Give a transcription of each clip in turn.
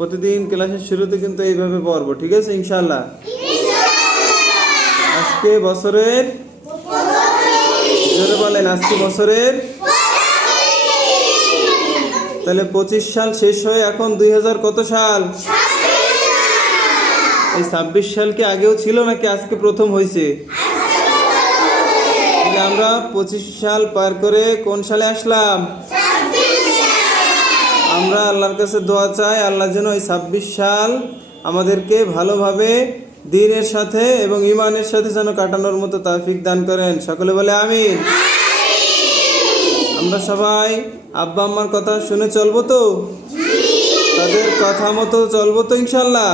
প্রতিদিন ক্লাসের শুরুতে কিন্তু এইভাবে পড়ব, ঠিক আছে? ইনশাল্লাহ আজকে বছরের জোরে বলেন, আজকে বছরের তাহলে পঁচিশ সাল শেষ হয়ে এখন দুই হাজার কত সাল? এই ছাব্বিশ সাল কি আগেও ছিল নাকি আজকে প্রথম হয়েছে? আমরা পঁচিশ সাল পার করে কোন সালে আসলাম? আমরা আল্লাহর কাছে দোয়া চাই, আল্লাহ যেন ওই ছাব্বিশ সাল আমাদেরকে ভালোভাবে দিনের সাথে এবং ইমানের সাথে যেন কাটানোর মতো তাফিক দান করেন। সকলে বলে আমিন। আমরা সবাই আব্বা আম্মার কথা শুনে চলবো তো? তাদের কথা মতো চলবো তো ইনশাল্লাহ?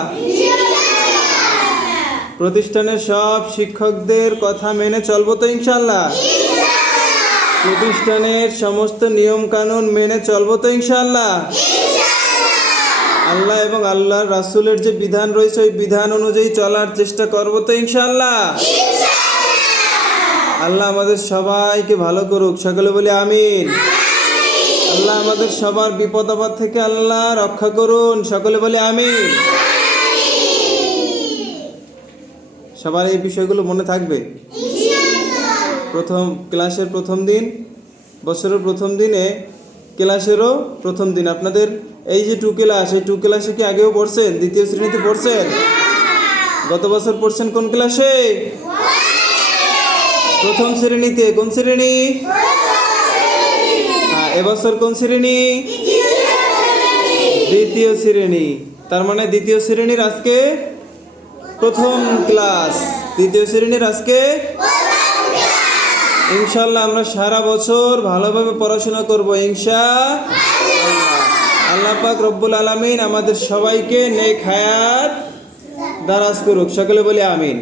প্রতিষ্ঠানের সব শিক্ষকদের কথা মেনে চলবো তো ইনশাল্লাহ? প্রতিষ্ঠানের সমস্ত নিয়ম কানুন মেনে চলবো তো ইনশাল্লাহ আল্লাহ এবং আল্লাহর রাসূলের যে বিধান রয়েছে, ওই বিধান অনুযায়ী চলার চেষ্টা করব তো ইনশাল্লাহ আল্লাহ আমাদের সবাইকে ভালো করুক, সকলে বলে আমিন। আল্লাহ আমাদের সবার বিপদ আপদ থেকে আল্লাহ রক্ষা করুন, সকলে বলে আমিন। সবার এই বিষয়গুলো মনে থাকবে? প্রথম ক্লাসের প্রথম দিন, বছরের প্রথম দিনে, ক্লাসেরও প্রথম দিন। আপনাদের এই যে টু ক্লাস এই টু ক্লাসে কি আগেও পড়ছেন? দ্বিতীয় শ্রেণীতে পড়ছেন? গত বছর পড়ছেন কোন ক্লাসে প্রথম শ্রেণীতে, কোন শ্রেণি? হ্যাঁ এবছর কোন শ্রেণি? দ্বিতীয় শ্রেণি। তার মানে দ্বিতীয় শ্রেণির আজকে প্রথম ক্লাস দ্বিতীয় শ্রেণির আজকে ইনশাল্লাহ আমরা সারা বছর ভালোভাবে পড়াশোনা করব, ইনশা আল্লাহ পাক রব্বুল আলমিন আমাদের সবাইকে নেক হায়াত দারাজ করুক। সকলে বলি আমিন।